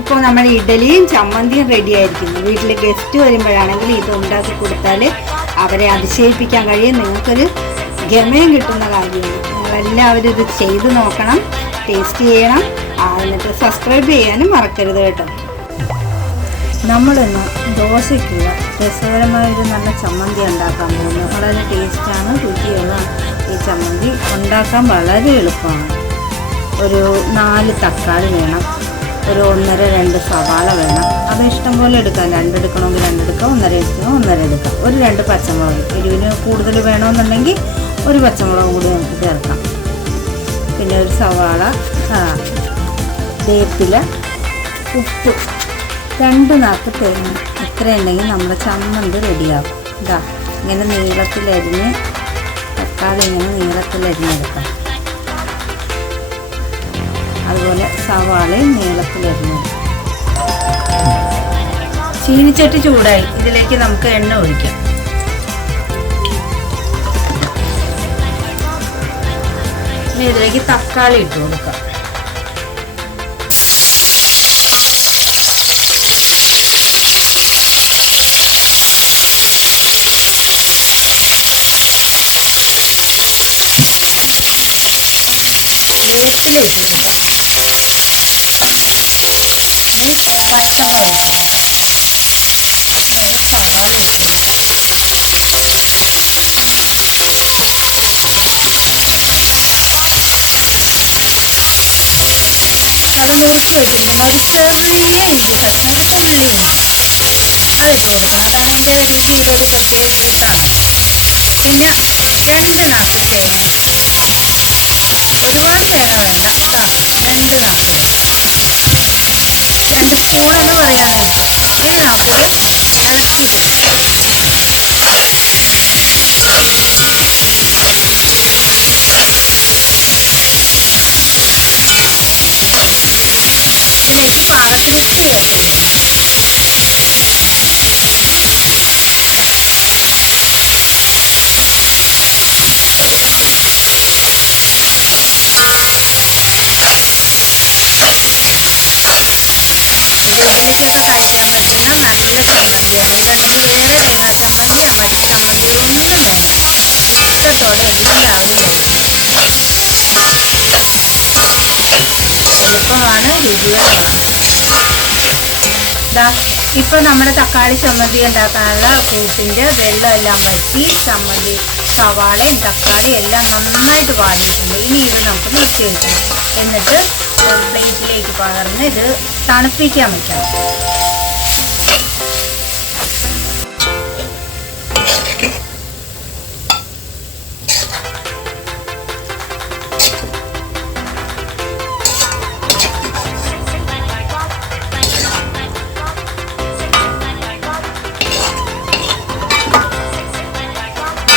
ഇപ്പോൾ നമ്മുടെ ഇഡലിയും ചമ്മന്തിയും റെഡി ആയിരിക്കുന്നു. വീട്ടിൽ ഗസ്റ്റ് വരുമ്പോഴാണെങ്കിൽ ഇത് ഉണ്ടാക്കി കൊടുത്താൽ അവരെ അതിശയിപ്പിക്കാൻ കഴിയും. നിങ്ങൾക്കൊരു ഗമയം കിട്ടുന്ന കാര്യമാണ്. നിങ്ങളെല്ലാവരും ഇത് ചെയ്ത് നോക്കണം, ടേസ്റ്റ് ചെയ്യണം, എന്നിട്ട് സബ്സ്ക്രൈബ് ചെയ്യാനും മറക്കരുത് കേട്ടോ. നമ്മളിന്ന് ദോശയ്ക്കുള്ള രസകരമായൊരു നല്ല ചമ്മന്തി ഉണ്ടാക്കാൻ പോകുന്നു. വളരെ ടേസ്റ്റാണ്, രുചിയുള്ള ഈ ചമ്മന്തി ഉണ്ടാക്കാൻ വളരെ എളുപ്പമാണ്. ഒരു 4 തക്കാളി വേണം, ഒരു 1-2 സവാള വേണം. അത് ഇഷ്ടം പോലെ എടുക്കാം. 2 എടുക്കണമെങ്കിൽ 2 എടുക്കാം, 1.5 എടുക്കണം 1.5 എടുക്കാം. ഒരു 2 പച്ചമുളക്, എരിവിന് കൂടുതൽ വേണമെന്നുണ്ടെങ്കിൽ ഒരു പച്ചമുളക് കൂടി നമുക്ക് ചേർക്കാം. പിന്നെ ഒരു സവാള, വേപ്പില, ഉപ്പ്, 2 നാക്ക് തേങ്ങ. ഇത്രയുണ്ടെങ്കിൽ നമ്മുടെ ചമ്മന്തി റെഡിയാകും. ഇങ്ങനെ നീളത്തിലരിഞ്ഞ് തക്കാളി ഇങ്ങനെ നീളത്തിലരിഞ്ഞെടുക്കാം. അതുപോലെ സവാളയും നീളത്തിലരിഞ്ഞെടുക്കാം. ചീനിച്ചട്ടി ചൂടായി, ഇതിലേക്ക് നമുക്ക് എണ്ണ ഒഴിക്കാം. ഇനി ഇതിലേക്ക് തക്കാളി ഇട്ട് കൊടുക്കാം. വേപ്പില ഇട്ട് കൊടുക്കാം. പച്ചമുളക് ഇട്ട് കൊടുക്കാം. സവാള ഇട്ട് കൊടുക്കാം. അത് നുറുക്കി വെച്ചിട്ടുണ്ട്. ഒരു ചെറിയ ഇഞ്ചി കഷ്ണം, ഒരു തുള്ളി ഇഞ്ചി അതിട്ട് കൊടുക്കണം. അതാണ് അതിൻ്റെ രുചിയുടെ ഒരു പ്രത്യേക കൂട്ടാണ്. പിന്നെ 2 നാക്ക് തേങ്ങ, ഒരുപാട് തേങ്ങ വേണ്ട. 2 നാക്ക്, 2 സ്പൂണെന്ന് പറയാനുണ്ട്. ഇനി നമുക്കിത് ഇളക്കി കൊടുക്കാം. ഇതിലേക്ക് പാകത്തിന് ഉപ്പ് ചേർത്ത് കൊടുക്കണം. ഇത് ഇഡലിക്കൊക്കെ കഴിക്കാൻ പറ്റുന്ന നല്ല ചമ്മന്തിയാണ്. ഇതുണ്ടെങ്കിൽ വേറെ തേങ്ങാ ചമ്മന്തിയോ മറ്റ് ചമ്മന്തികളൊന്നും വേണ്ട. ഇഷ്ടത്തോടെ എല്ലാവരും കഴിക്കും. എളുപ്പമാണ്, രുചികരമാണ്. ഇപ്പം നമ്മുടെ തക്കാളി ചമ്മന്തി ഉണ്ടാക്കാനുള്ള കൂട്ടിൻ്റെ വെള്ളമെല്ലാം വറ്റി ചമ്മന്തി സവാളയും തക്കാളിയും എല്ലാം നന്നായിട്ട് വാടിയിട്ടുണ്ട്. ഇനി ഇത് നമുക്ക് നിർത്തി വയ്ക്കണം. എന്നിട്ട് ഒരു പ്ലേറ്റിലേക്ക് പകർന്ന് ഇത് തണുപ്പിക്കാൻ വയ്ക്കണം.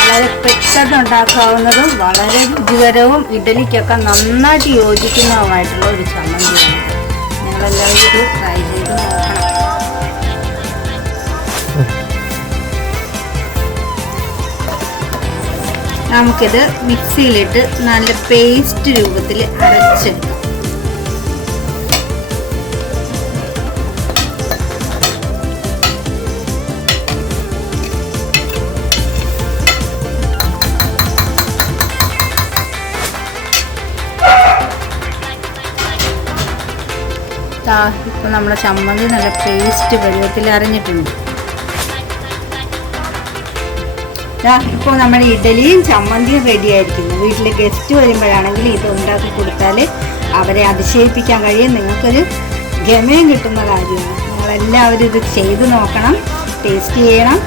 വളരെ പെട്ടെന്ന് ഉണ്ടാക്കാവുന്നതും വളരെ രുചികരവും ഇഡലിക്കൊക്കെ നന്നായിട്ട് യോജിക്കുന്നതുമായിട്ടുള്ള ഒരു ചമ്മന്തിയാണ്. നിങ്ങളെല്ലാവരും ഇത് ട്രൈ ചെയ്ത് നോക്കണം. നമുക്കിത് മിക്സിയിലിട്ട് നല്ല പേസ്റ്റ് രൂപത്തിൽ അരച്ചെടുക്കാം. ഇപ്പോൾ നമ്മുടെ ചമ്മന്തി നല്ല പേസ്റ്റ് പരുവത്തിൽ അരഞ്ഞിട്ടുണ്ട്. ഇപ്പോൾ നമ്മുടെ ഇഡലിയും ചമ്മന്തിയും റെഡി ആയിരിക്കുന്നു. വീട്ടിൽ ഗസ്റ്റ് വരുമ്പോഴാണെങ്കിൽ ഇത് ഉണ്ടാക്കി കൊടുത്താൽ അവരെ അതിശയിപ്പിക്കാൻ കഴിയും. നിങ്ങൾക്കൊരു ഗമയം കിട്ടുന്ന കാര്യമാണ്. നിങ്ങളെല്ലാവരും ഇത് ചെയ്ത് നോക്കണം, ടേസ്റ്റ് ചെയ്യണം,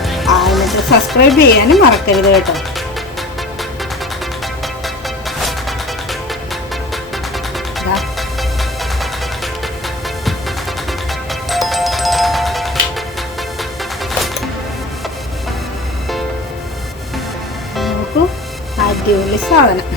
എന്നിട്ട് സബ്സ്ക്രൈബ് ചെയ്യാനും മറക്കരുത് കേട്ടോ. അടിപൊളി സാധനം.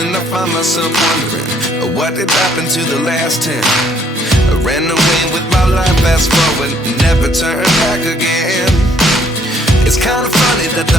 And I find myself wondering what did happen to the last 10. I ran away with my life, fast forward, never turn back